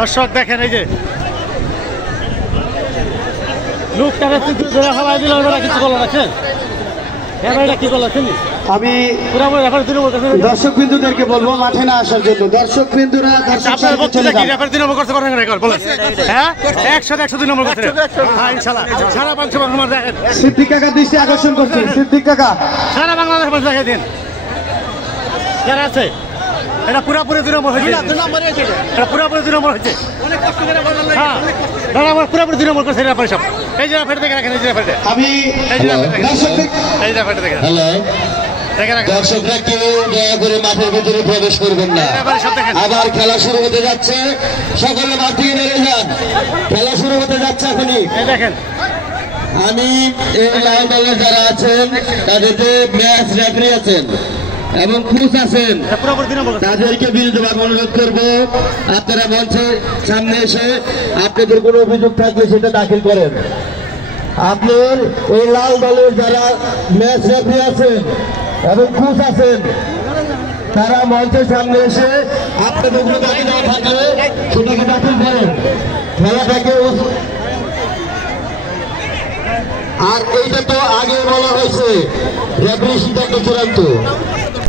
দর্শক দেখেন এই যে লোকটাকে ধরে ফেলাই দিল, কিছু বলা আছে কি বলাছেন? আমি দর্শক বিন্দুদেরকে বলবো মাঠে না আসার জন্য। দর্শক বিন্দুরা সিদ্দিক কাকা দৃষ্টি আকর্ষণ করছে। সিদ্দিক কাকা সারা বাংলাদেশ দেখাই দিন যারা আছে। এটা পুরাপুরি 2 নম্বর হয়েছে, এটা পুরাপুরি 2 নম্বর হয়েছে। পুরাপুরি 2 নম্বর করছে সব। এই যে ফেটে দেখে রাখেন, এই যে ফেটে আমি দর্শকরা কেউ দয়া করে মাঠের ভিতরে প্রবেশ করবেন না। আবার খেলা শুরু হতে যাচ্ছে, সকলে মাঠ থেকে বেড়ে যান। খেলা শুরু হতে যাচ্ছে এখনই। দেখেন আমি এই লাল দলের যারা আছেন তাদেরকে ম্যাচ রেফারি আছেন এবং কোচ আছেন, তাদেরকে বিরুদ্ধে অনুরোধ করবো আপনারা মঞ্চের সামনে এসে আপনাদের কোনো অভিযোগ থাকলে সেটা দাখিল করেন। আপনার এই লাল দলের যারা ম্যাচ রেফারি আছেন এবং কোচ আছেন তারা মঞ্চের সামনে এসে আপনাদের কোনো দাবি না থাকলে সেটাকে দাখিল করেন। খেলাটাকে আর এইটা তো আগে বলা হয়েছে রেফারি সিদ্ধান্ত চূড়ান্ত।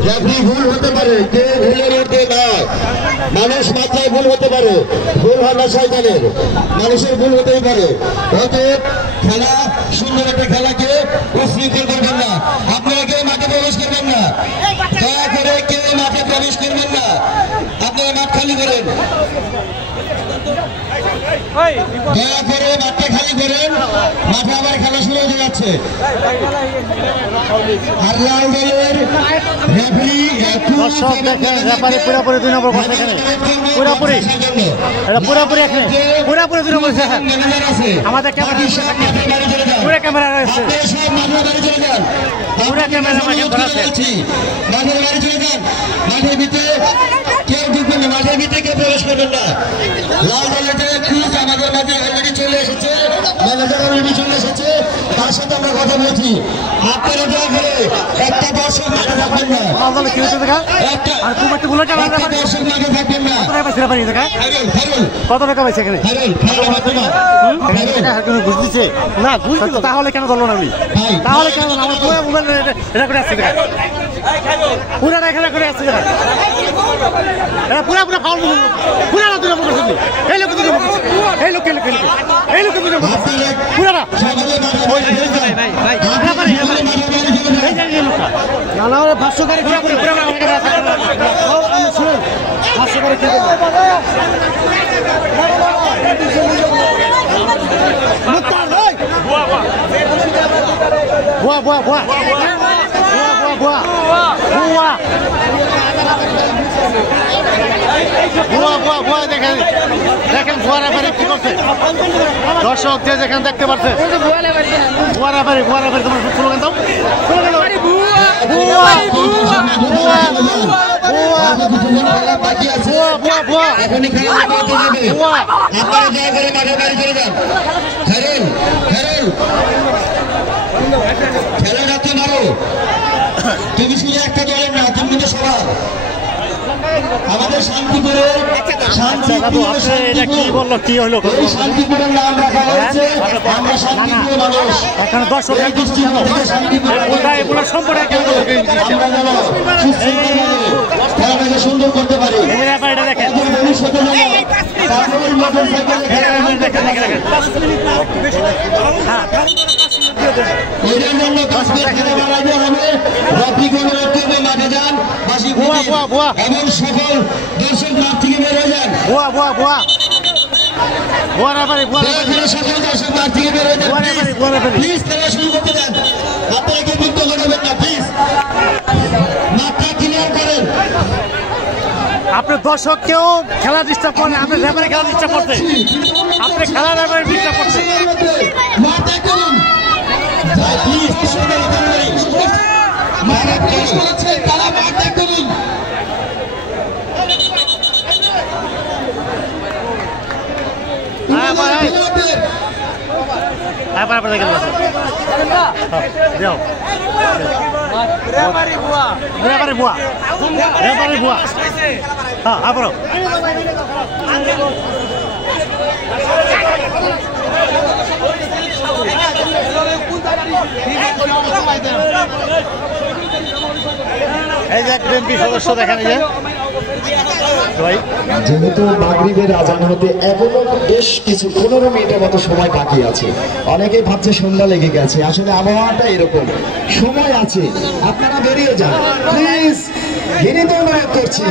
রেফারি ভুল হতে পারে, কে ভুলের মধ্যে নয়। মানুষ মাত্রায় ভুল হতে পারে, ভুল হয় না শয়তানের, মানুষের ভুল হতেই পারে। অতএব খেলা সুন্দর একটা খেলাকে উশৃঙ্খল করবেন না। আপনারা কেউ মাঠে প্রবেশ করবেন না, দয়া করে কেউ মাঠে প্রবেশ করবেন না। আপনারা মাঠ খালি করেন, দয়া করে মাঠটা খালি করেন। মাঠে আবার খেলা শুরু হতে যাচ্ছে। আর লাল দলের রেফারি দর্শক দেখেন রেফারি পুরোপুরি 2 নম্বর করছে এখানে, পুরোপুরি এটা পুরোপুরি এখানে পুরোপুরি 2 নম্বর দেখেন। আমাদের ক্যামেরা পুরো ক্যামেরা রয়েছে, পুরো ক্যামেরা মাঠে ধরা আছে। মাঠের বাড়ি চলে যান, মাঠের ভিতরে কেউ ঢুকবেন না, মাঠের ভিতরে কেউ প্রবেশ করবেন না। লাল দলের যে কোচ আমাদের মাঠে অলরেডি চলে এসেছে, ম্যানেজার অলরেডি চলে এসেছে, তার সাথে আমরা কথা বলছি। আপনারা দয়া করে একটা দর্শক মাঠে থাকবেন না, একটা দর্শক মাঠে থাকবেন না। কত টাকা পাইছে এখানে? ঘুষ দিচ্ছে না, ঘুষ তাহলে কেন ধরলো না? তাহলে কেন আমার পুরো মোবাইল এটা করে আসছে, পুরা এখানে করে আসছে, পুরা পুরা ফাউল, পুরা না 2 নম্বর করছে। এই লোক 2 নম্বর, এই লোক এই লোক 2 নম্বর পুরা না। না না 500 করে পুরা পুরা পুরা আমি শুনুন 500 করে খেয়ে বুয়া বুয়া বুয়া বুয়া বুয়া বুয়া বুয়া দেখেন দেখেন বুয়া রেফারি কি করছে। দর্শক যে যেখানে দেখতে পাচ্ছে বুয়া রেফারি তোমার স্লোগান দাও, স্লোগান দাও। বুয়া বুয়া বুয়া বুয়া বুয়া এখনই খেলা করতে যাবে। আপনারা দয়া করে মাঠের বাড়ি চলে যান। খেলেন খেলেন, খেলাটা তো মারো। তুমি শুধু একটা দলের না, তুমি কিন্তু সবার। আমাদের শান্তিপুরের শান্তিপুরের নাম রাখা হয়েছে, আমরা শান্তিপুরের মানুষ। এখানে দর্শক খেলাটাকে সুন্দর করতে পারি। ভবিষ্যতে এটার জন্য খেলা বাড়াইতে হবে। রফিক অনুরোধ করবে মাঠে যান, বাসি এবং সকল দর্শক মাঠ থেকে বের হয়ে যান। সকল দর্শক মাঠ থেকে বের হয়ে যান প্লিজ। খেলা শুরু করতে যান, আপনারা কেউ মুক্ত করবেন না প্লিজ। মাঠটা ক্লিয়ার করেন। আপনি দর্শককেও খেলা ডিস্টার্ব করেন, আপনি রেফারি খেলা ডিস্টার্ব করতে, আপনি খেলা রেফারি ডিস্টার্ব করতে। বুয়া এই যে বিএনপি সদস্য দেখেন, এই যে যেহেতু মাগরিবের আজান হতে এখনো বেশ কিছু 15 মিনিটের মতো সময় বাকি আছে। অনেকে ভাবছে সন্ধ্যা লেগে গেছে, আসলে আবহাওয়াটা এরকম, সময় আছে, আপনারা বেরিয়ে যান প্লিজ। বিনীত অনুরোধ করছি,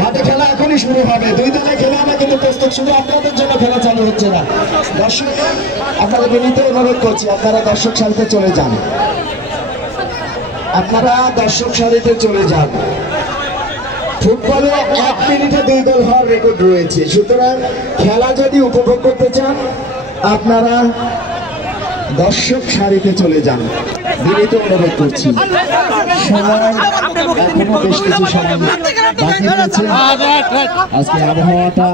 মাঠে খেলা এখনই শুরু হবে, 2 দলে খেলা আমরা কিন্তু প্রস্তুত, শুধু আপনাদের জন্য খেলা চালু হচ্ছে না। দর্শক, আপনারা বিনীত অনুরোধ করছি, আপনারা দর্শক সারিতে চলে যান, আপনারা দর্শক সারিতে চলে যান। ফুটবলে 1 মিনিটে 2 গোল হওয়ার রেকর্ড রয়েছে, সুতরাং খেলা যদি উপভোগ করতে চান আপনারা দর্শক সারিতে চলে যান, বিনীত অনুরোধ করছি। সময় এখনো বেশ কিছু সময় বাকি রয়েছে, আজকে আবহাওয়াটা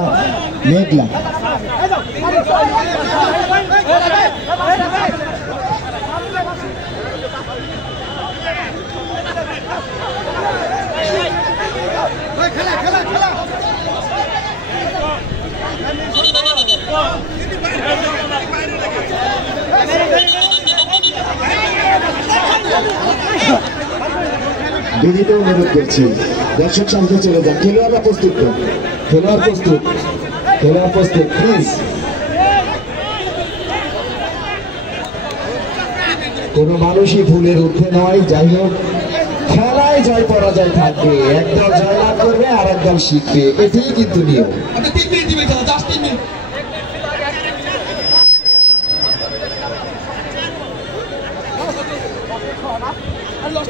মেঘলা। বিনীত অনুরোধ করছি, দর্শক সামনে চলে যান, খেলোয়াড়রা প্রস্তুত, খেলোয়াড় প্রস্তুত, খেলোয়াড় প্রস্তুত, প্লিজ। কোনো মানুষই ভুলের ঊর্ধ্বে নয়, যাই হোক খেলায় জয় পরাজয় থাকবে, একদল জয়লাভ করবে আর একদল শিখবে, এটাই কিন্তু নিয়ম। Los